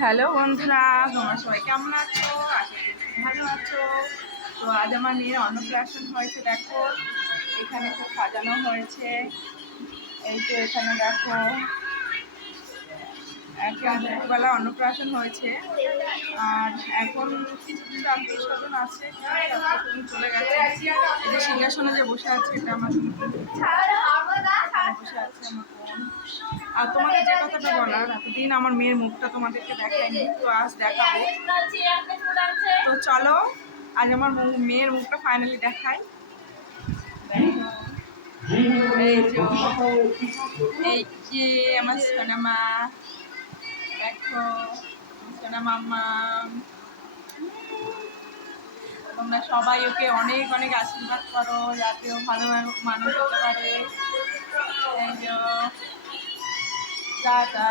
Hello বন্ধুরা, তোমরা সবাই কেমন আছো? আশা করি ভালো আছো। তো আজ আমার মেয়ের অন্নপ্রাশন হয়েছে, দেখো এখানে তো সাজানো হয়েছে। এই তো এখানে দেখো একদম দুপুরবেলা অন্নপ্রাশন হয়েছে। আর এখন কিছু কিছু আত্মীয় স্বজন আছে, চলে গেছে। এই যে সিংহাসনে যে বসে আছে এটা আমার বসে আছে আমার বোন। আর তোমাদের যে কথাটা বলার, এতদিন আমার মেয়ের মুখটা তোমাদেরকে দেখায়নি, তো আজ দেখাবো। তো চলো আজ আমার মেয়ের মুখটা ফাইনালি দেখাই। এই যে আমার সোনামা, দেখো সোনা মাম্মা। তোমরা সবাই ওকে অনেক অনেক আশীর্বাদ করো যাতে ও ভালো মানুষ হতে পারে। টাটা।